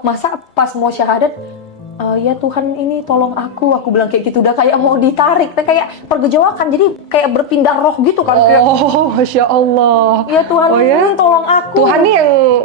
Masa pas mau syahadat, ya Tuhan ini tolong aku bilang kayak gitu, udah kayak mau ditarik, kayak pergejawakan, jadi kayak berpindah roh gitu kan. Oh, Masya Allah. Ya Tuhan ini tolong aku. Tuhan nih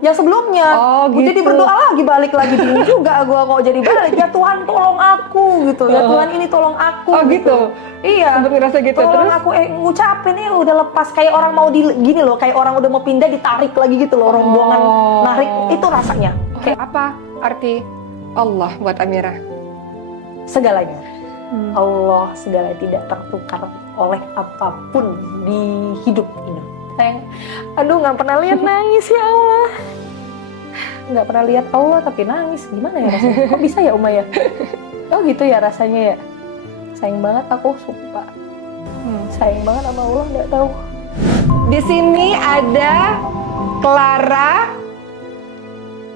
yang sebelumnya. gitu. Jadi berdoa lagi, balik lagi, bingung juga gue kok jadi balik. Ya Tuhan tolong aku gitu. Ya Tuhan ini tolong aku. Oh gitu. Iya. Sempet ngerasa gitu. Tolong Terus? aku ngucapin udah lepas, kayak orang mau gini loh, kayak orang udah mau pindah ditarik lagi gitu loh, rombongan narik itu rasanya. Kayak apa arti Allah buat Amira? Segalanya. Allah segala tidak tertukar oleh apapun di hidup ini. Sayang, aduh nggak pernah lihat nangis ya Allah. Nggak pernah lihat Allah tapi nangis, gimana ya rasanya? Kok bisa ya Uma ya? Oh gitu ya rasanya ya. Sayang banget aku, sumpah. Sayang banget sama Allah, nggak tahu. Di sini ada Clara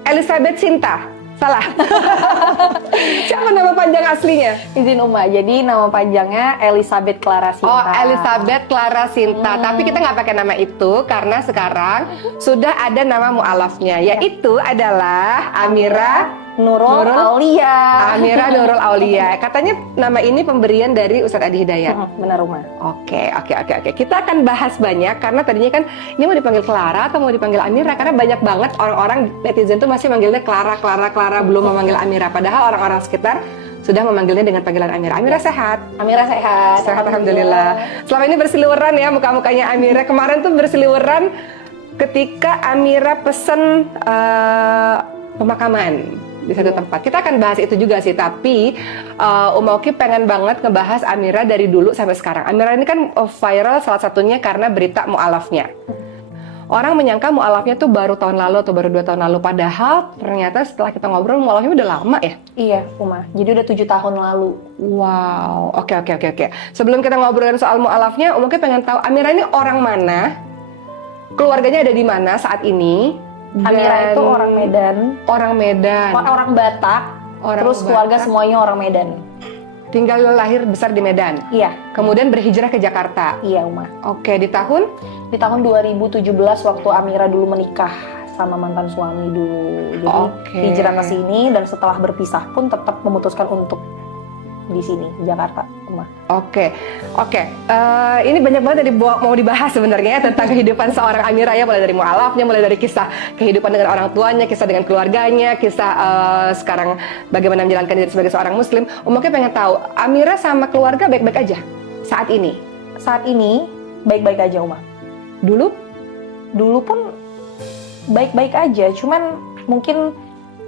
Elizabeth Sinta. Salah. Siapa nama panjang aslinya? Izin Uma, jadi nama panjangnya Elizabeth Clara Sinta. Oh, Elizabeth Clara Sinta. Tapi kita nggak pakai nama itu karena sekarang sudah ada nama mu'alafnya, yaitu adalah Amira Nurul Aulia. Amira Nurul Aulia. Katanya nama ini pemberian dari Ustadz Adi Hidayat. Benar Uma. Oke. Kita akan bahas banyak karena tadinya kan ini mau dipanggil Clara atau mau dipanggil Amira, karena banyak banget orang-orang netizen tuh masih manggilnya Clara, belum memanggil Amira. Padahal orang-orang sekitar sudah memanggilnya dengan panggilan Amira. Amira sehat? Amira sehat. Sehat, alhamdulillah. Selama ini berseliweran ya muka-mukanya Amira. Kemarin tuh berseliweran ketika Amira pesen pemakaman di satu tempat. Kita akan bahas itu juga sih, tapi Oki pengen banget ngebahas Amira dari dulu sampai sekarang. Amira ini kan viral salah satunya karena berita mu'alafnya. Orang menyangka mu'alafnya tuh baru tahun lalu atau baru 2 tahun lalu, padahal ternyata setelah kita ngobrol mu'alafnya udah lama ya? Iya, Uma. Jadi udah 7 tahun lalu. Wow, oke. Sebelum kita ngobrolin soal mu'alafnya, Oki pengen tahu Amira ini orang mana? Keluarganya ada di mana saat ini? Amira itu orang Medan. Orang Batak. Terus keluarga semuanya orang Medan. Tinggal lahir besar di Medan. Iya. Kemudian berhijrah ke Jakarta. Iya, Uma. Oke, di tahun 2017 waktu Amira dulu menikah sama mantan suami dulu. Jadi hijrah ke sini, dan setelah berpisah pun tetap memutuskan untuk di sini, Jakarta, Uma. Oke. Ini banyak banget yang mau dibahas sebenarnya ya, tentang kehidupan seorang Amira ya, mulai dari mu'alafnya, mulai dari kisah kehidupan dengan orang tuanya, kisah dengan keluarganya, kisah sekarang bagaimana menjalankan diri sebagai seorang muslim. Oke pengen tahu, Amira sama keluarga baik-baik aja saat ini? Saat ini baik-baik aja, Uma. Dulu pun baik-baik aja, cuman mungkin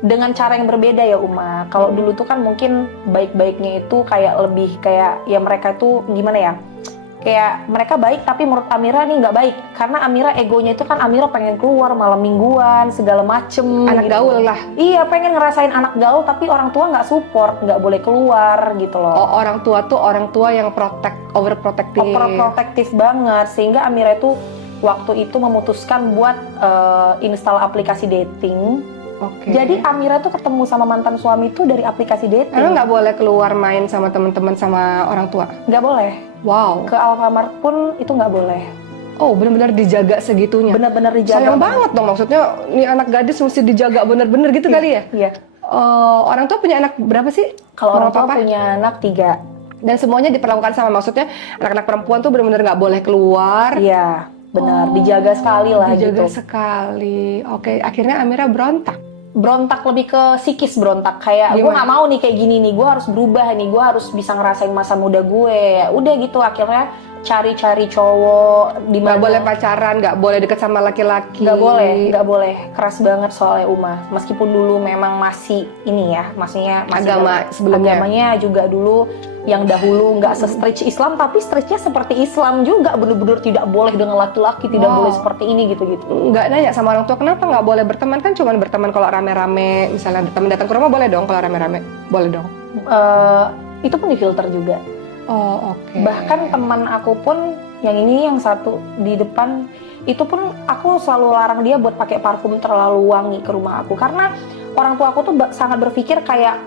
dengan cara yang berbeda ya Uma. Kalau dulu tuh kan mungkin baik-baiknya itu kayak lebih kayak ya mereka tuh gimana ya, kayak mereka baik tapi menurut Amira nih nggak baik, karena Amira egonya itu kan Amira pengen keluar malam mingguan segala macem, anak gitu. Gaul lah. Iya, pengen ngerasain anak gaul tapi orang tua nggak support, nggak boleh keluar gitu loh. Oh, orang tua yang overprotective banget, sehingga Amira itu waktu itu memutuskan buat install aplikasi dating. Jadi Amira tuh ketemu sama mantan suami tuh dari aplikasi dating. Emang nggak boleh keluar main sama teman-teman sama orang tua? Nggak boleh. Wow. Ke Alfamart pun itu nggak boleh. Oh, benar-benar dijaga segitunya. Benar-benar dijaga. Sayang banget dong, maksudnya nih anak gadis mesti dijaga benar-benar gitu kali ya? Iya. Orang tua punya anak berapa sih? Kalau orang tua punya anak 3. Dan semuanya diperlakukan sama, maksudnya anak-anak perempuan tuh benar-benar nggak boleh keluar. Iya, benar. Dijaga sekali lah gitu. Dijaga sekali. Oke, akhirnya Amira berontak lebih ke psikis, berontak kayak gue nggak mau nih kayak gini nih, gue harus berubah nih, gue harus bisa ngerasain masa muda gue. Ya udah gitu, akhirnya cari cowok di mana. Nggak boleh pacaran, nggak boleh deket sama laki-laki. Nggak boleh, keras banget soalnya Uma. Meskipun dulu memang masih ini ya, maksudnya masih agamanya juga dulu yang dahulu nggak se-stretch Islam, tapi stretchnya seperti Islam juga, bener-bener tidak boleh dengan laki-laki, tidak boleh seperti ini gitu-gitu. Nggak nanya sama orang tua kenapa nggak boleh berteman, kan cuma berteman kalau rame-rame, misalnya teman datang ke rumah boleh dong, kalau rame-rame boleh dong. Itu pun difilter juga. Oh, oke. Bahkan teman aku pun yang satu di depan itu pun aku selalu larang dia buat pakai parfum terlalu wangi ke rumah aku, karena orang tua aku tuh sangat berpikir kayak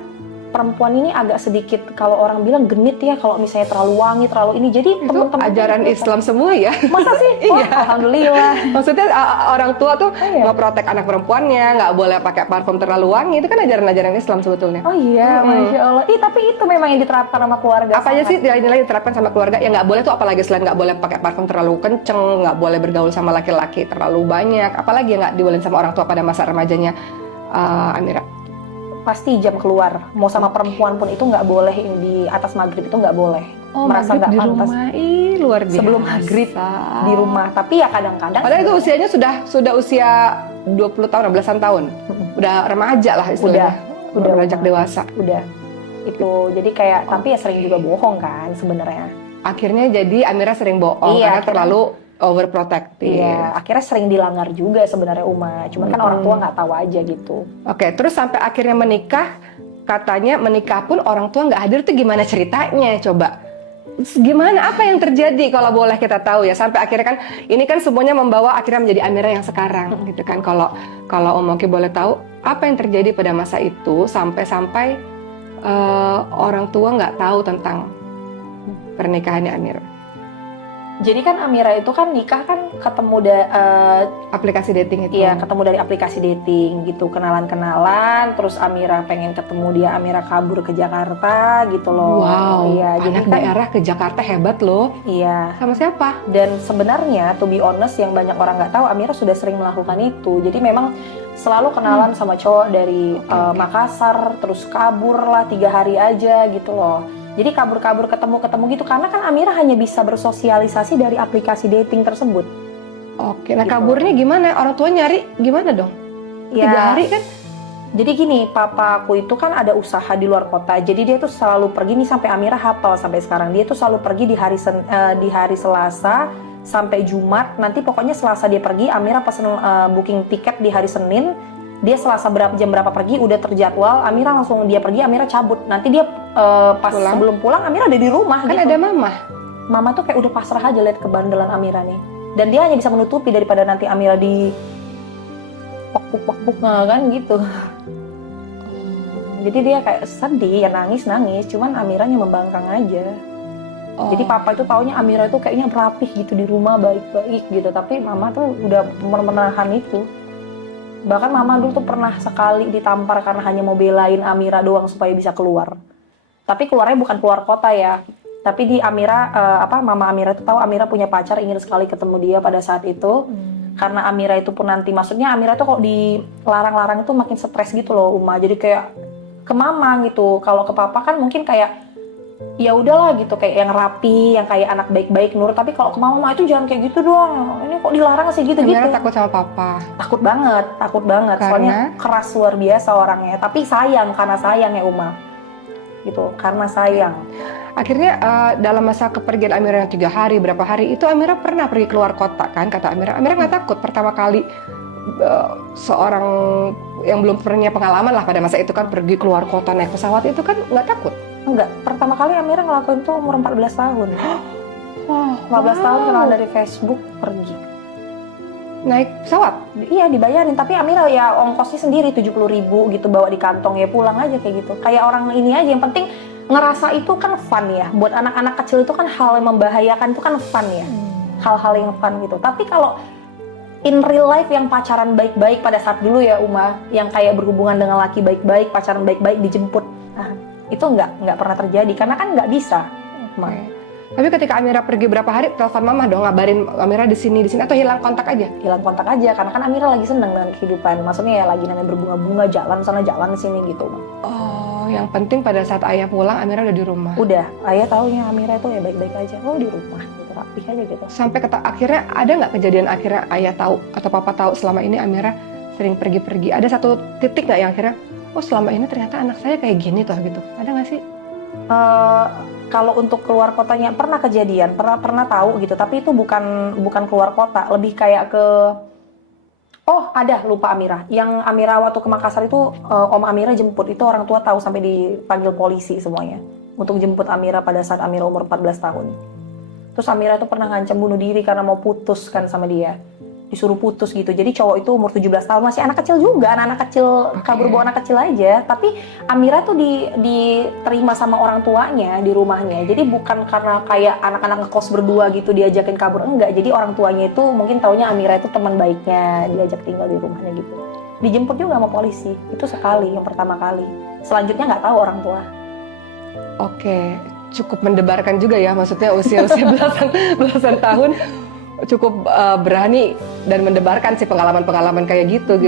perempuan ini agak sedikit, kalau orang bilang genit ya, kalau misalnya terlalu wangi, terlalu ini. Jadi Itu teman-teman ajaran Islam semua ya. Masa sih? Wah, Iya. alhamdulillah. Maksudnya orang tua tuh Iya. ngeprotek anak perempuannya, nggak boleh pakai parfum terlalu wangi. Itu kan ajaran-ajaran Islam sebetulnya. Oh iya, Masya Allah. Tapi itu memang yang diterapkan sama keluarga. Apa aja sih nilai-nilai diterapkan sama keluarga? Yang nggak boleh tuh apalagi selain nggak boleh pakai parfum terlalu kenceng, nggak boleh bergaul sama laki-laki terlalu banyak. Apalagi yang nggak dibolehin sama orang tua pada masa remajanya Amira? Pasti jam keluar. Mau sama perempuan pun itu nggak boleh, di atas maghrib itu nggak boleh. Merasa maghrib nggak di pantas. rumah. Ih, luar biasa. Sebelum maghrib di rumah. Tapi ya kadang-kadang. Padahal itu usianya sudah usia 20 tahun, belasan tahun. Udah remaja lah istilahnya. Udah beranjak dewasa. Udah. Itu jadi kayak, tapi ya sering juga bohong kan sebenarnya. Akhirnya jadi Amira sering bohong karena terlalu overprotective. Iya, akhirnya sering dilanggar juga sebenarnya Uma. Cuman kan orang tua nggak tahu aja gitu. Oke, terus sampai akhirnya menikah, katanya menikah pun orang tua nggak hadir tuh gimana ceritanya? Coba. Gimana, apa yang terjadi kalau boleh kita tahu ya, sampai akhirnya kan ini kan semuanya membawa akhirnya menjadi Amira yang sekarang gitu kan. Kalau Om Oki boleh tahu apa yang terjadi pada masa itu sampai orang tua nggak tahu tentang pernikahannya Amira. Jadi kan Amira itu kan nikah kan ketemu Aplikasi dating itu. Iya, ketemu dari aplikasi dating gitu, kenalan-kenalan, terus Amira pengen ketemu dia, Amira kabur ke Jakarta gitu loh. Wow, iya, jadi anak kan, daerah ke Jakarta hebat loh. Iya. Sama siapa? Dan sebenarnya, to be honest, yang banyak orang nggak tahu, Amira sudah sering melakukan itu. Jadi memang selalu kenalan sama cowok dari Makassar, terus kabur lah 3 hari aja gitu loh. Jadi kabur-kabur ketemu-ketemu gitu, karena kan Amira hanya bisa bersosialisasi dari aplikasi dating tersebut. Oke, nah Gitu. kaburnya gimana? Orang tua nyari gimana dong? 3 hari kan? Jadi gini, papaku itu kan ada usaha di luar kota. Jadi dia tuh selalu pergi nih, sampai Amira hafal sampai sekarang. Dia tuh selalu pergi di hari Selasa sampai Jumat. Nanti pokoknya Selasa dia pergi, Amira pesen booking tiket di hari Senin. Dia Selasa jam berapa pergi udah terjadwal, Amira langsung dia pergi, Amira cabut. Nanti dia pas sebelum pulang Amira ada di rumah Kan gitu. ada mama. Mama tuh kayak udah pasrah aja lihat kebandelan Amira nih. Dan dia hanya bisa menutupi daripada nanti Amira di pok-pok kan gitu. Jadi dia kayak sedih, ya nangis, cuman Amiranya membangkang aja. Jadi papa itu taunya Amira itu kayaknya rapih gitu di rumah, baik-baik gitu. Tapi mama tuh udah menahan itu. Bahkan mama dulu tuh pernah sekali ditampar karena hanya mau belain Amira doang supaya bisa keluar. Tapi keluarnya bukan keluar kota ya. Tapi di Amira, mama Amira itu tahu Amira punya pacar, ingin sekali ketemu dia pada saat itu. Karena Amira itu pun nanti, maksudnya Amira tuh kok dilarang-larang itu makin stres gitu loh Uma. Jadi kayak ke mama gitu. Kalau ke papa kan mungkin kayak ya udahlah gitu, kayak yang rapi, yang kayak anak baik-baik nurut. Tapi kalau ke mama itu jangan kayak gitu dong. Ini kok dilarang sih gitu-gitu. Amira takut sama papa. Takut banget. Karena? Soalnya keras luar biasa orangnya. Tapi sayang, karena sayang ya Uma. Gitu, karena sayang. Akhirnya dalam masa kepergian Amira yang 3 hari, berapa hari itu Amira pernah pergi keluar kota kan, kata Amira. Amira nggak takut pertama kali seorang yang belum pernah pengalaman lah pada masa itu kan pergi keluar kota naik pesawat itu kan nggak takut? Enggak, pertama kali Amira ngelakuin tuh umur 14 tahun. 14 tahun kenal dari Facebook, pergi. Naik pesawat? Iya, dibayarin. Tapi Amira ya ongkosnya sendiri 70.000 gitu, bawa di kantong, ya pulang aja kayak gitu. Kayak orang ini aja, yang penting ngerasa itu kan fun ya. Buat anak-anak kecil itu kan hal yang membahayakan itu kan fun ya. Hal-hal yang fun gitu. Tapi kalau in real life yang pacaran baik-baik pada saat dulu ya Uma, yang kayak berhubungan dengan laki baik-baik, pacaran baik-baik, dijemput. Nah, itu nggak pernah terjadi karena kan nggak bisa. Tapi ketika Amira pergi berapa hari, telepon mama dong, ngabarin Amira di sini atau hilang kontak aja? Hilang kontak aja karena kan Amira lagi seneng dengan kehidupan. Maksudnya ya lagi namanya berbunga-bunga, jalan sana jalan sini gitu. Oh, yang penting pada saat ayah pulang Amira udah di rumah. Udah, ayah taunya Amira itu ya baik-baik aja. Oh, di rumah gitu, rapih aja gitu. Sampai akhirnya ada nggak kejadian akhirnya ayah tahu atau papa tahu selama ini Amira sering pergi-pergi? Ada satu titik nggak yang akhirnya, oh selama ini ternyata anak saya kayak gini tuh gitu? Ada nggak sih? Kalau untuk keluar kotanya pernah kejadian, pernah tahu gitu, tapi itu bukan keluar kota, lebih kayak ke ada, lupa Amira. Yang Amira waktu ke Makassar itu Om Amira jemput, itu orang tua tahu sampai dipanggil polisi semuanya untuk jemput Amira pada saat Amira umur 14 tahun. Terus Amira itu pernah ngancam bunuh diri karena mau putus kan sama dia. disuruh putus gitu. Jadi cowok itu umur 17 tahun, masih anak kecil juga, anak-anak kecil, kabur bawa anak kecil aja. Tapi Amira tuh diterima sama orang tuanya di rumahnya. Jadi bukan karena kayak anak-anak ngekos berdua gitu diajakin kabur, enggak. Jadi orang tuanya itu mungkin taunya Amira itu teman baiknya, diajak tinggal di rumahnya gitu. Dijemput juga sama polisi, itu sekali, yang pertama kali. Selanjutnya nggak tahu orang tua. Oke, cukup mendebarkan juga ya, maksudnya usia-usia belasan tahun cukup berani dan mendebarkan sih pengalaman-pengalaman kayak gitu.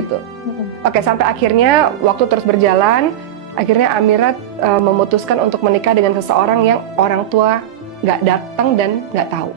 Oke, sampai akhirnya waktu terus berjalan, akhirnya Amira memutuskan untuk menikah dengan seseorang yang orang tua nggak datang dan nggak tahu.